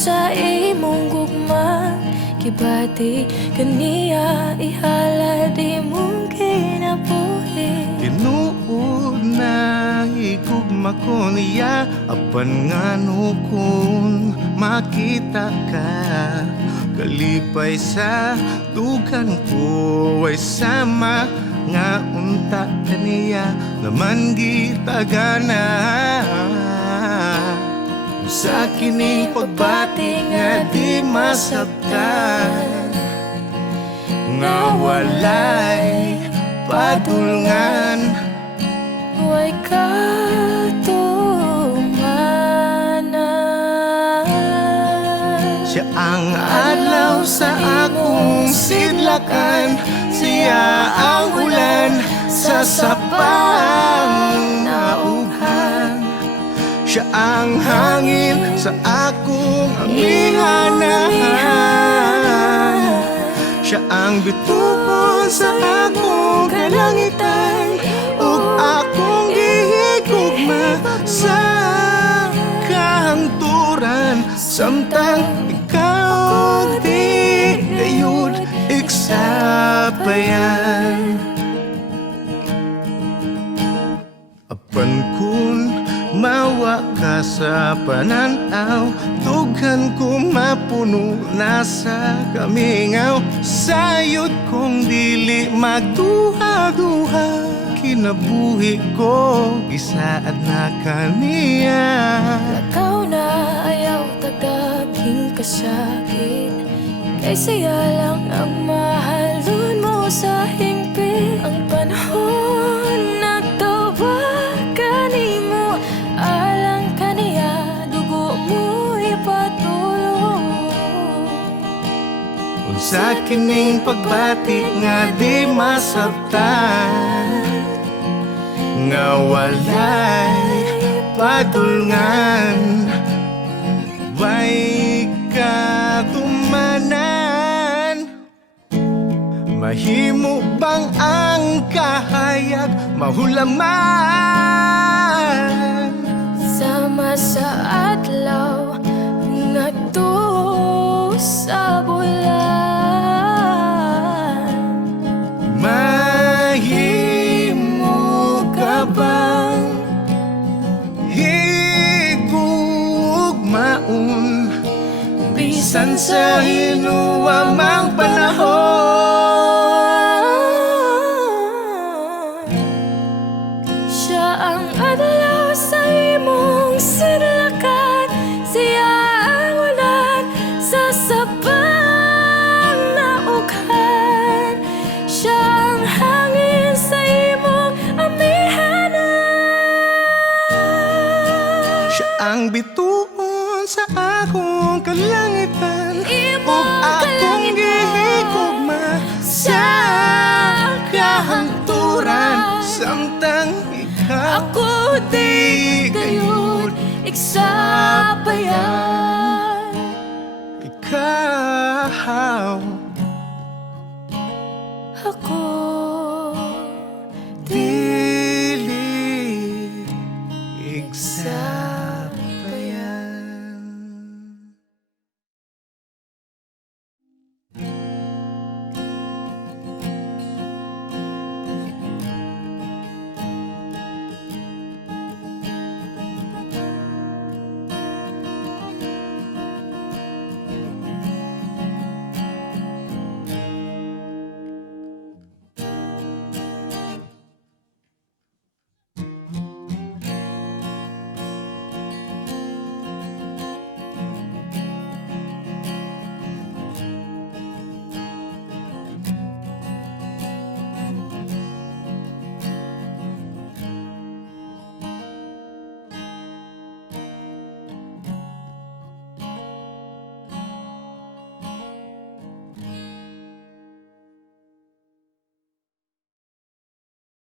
sa imong gugma, kibati kaniya ihala di mong kinabuhi. Tinuod na higugma ko niya, apan nga nukon makita ka. Kalipay sa tugan ko ay sama, nga unta kaniya naman gitagana. Sa kining pagbati nga di masabtan, nga walay padulngan, way katumanan. siya ang adlaw sa akong sidlakan, siya ang ulan sa sapang nauhan, siya ang hangin sa akong amihanan, siya ang bituon sa akong kalangitan, ug akong gihigugma sa kahanturan. Samtang ikaw di gayud iksabayan. Apan kun mawa ka sa pananaw, dughan ko mapuno na sa kamingaw. Sayod kong dili magduha-duha, kinabuhi ko isaad na kaniya. Lakaw na ayaw tagaking kasakit, kay siya lang ang mahalon mo sa hingpit. Ang panahon nagtawagan nimo, alang kaniya dugo mo ipatulong. Sa kining pagbati nga di masabtan, nga walay padulngan, way katumanan. Mahimo bang ang kahayag mahulaman? Sama sa adlaw ngadto sa bulan, mahimo ka bang higugmaon bisan sa hinuwamang panahon? Siya ang adlaw sa imong sidlakan, siya ang ulan sa sapang naukan, siya ang hangin sa imong amihanan, Siya ang bituon sa akong kalangitan, ug akong gihigugma sa kahanturan. Samtang ikaw ako di gayud iksabayan. ikaw